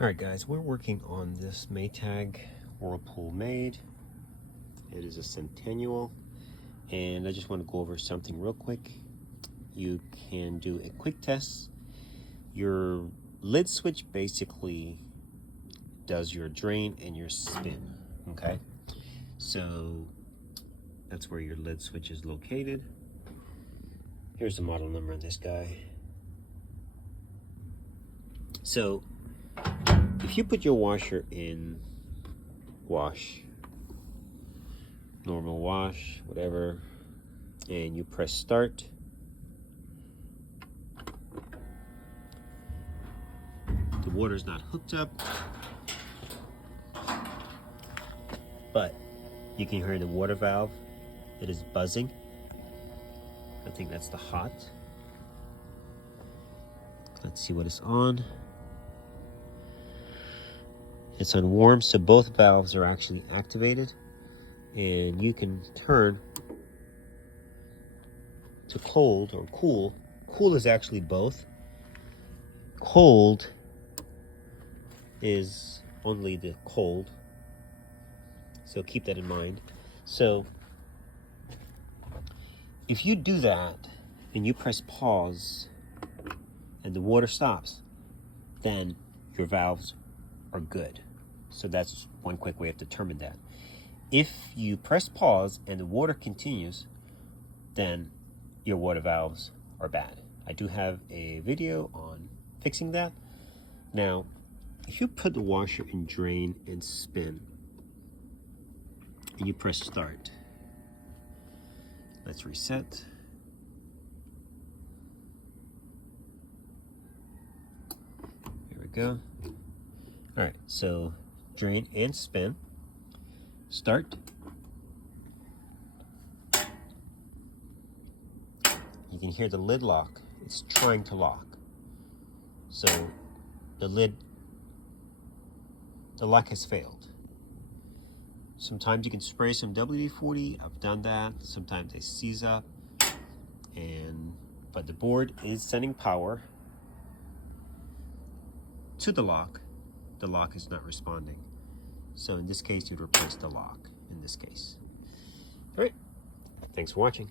Alright guys, we're working on this Maytag Whirlpool made. It is a Centennial, and I just want to go over something real quick. You can do a quick test. Your lid switch basically does your drain and your spin, okay? So that's where your lid switch is located. Here's the model number of this guy. So if you put your washer in wash, normal wash, whatever, and you press start, the water's not hooked up, but you can hear the water valve. It is buzzing. I think that's the hot. Let's see what it's on. It's on warm, so both valves are actually activated, and you can turn to cold or cool. Cool is actually both. Cold is only the cold, so keep that in mind. So if you do that and you press pause and the water stops, then your valves are good. So that's one quick way of determining that. If you press pause and the water continues, then your water valves are bad. I do have a video on fixing that. Now, if you put the washer in drain and spin, and you press start, let's reset. Here we go. All right, so drain and spin, start. You can hear the lid lock. It's trying to lock. So the lock has failed. Sometimes you can spray some WD-40. I've done that. Sometimes they seize up, but the board is sending power to the lock. The lock is not responding. So in this case, you'd replace the lock in this case. All right, thanks for watching.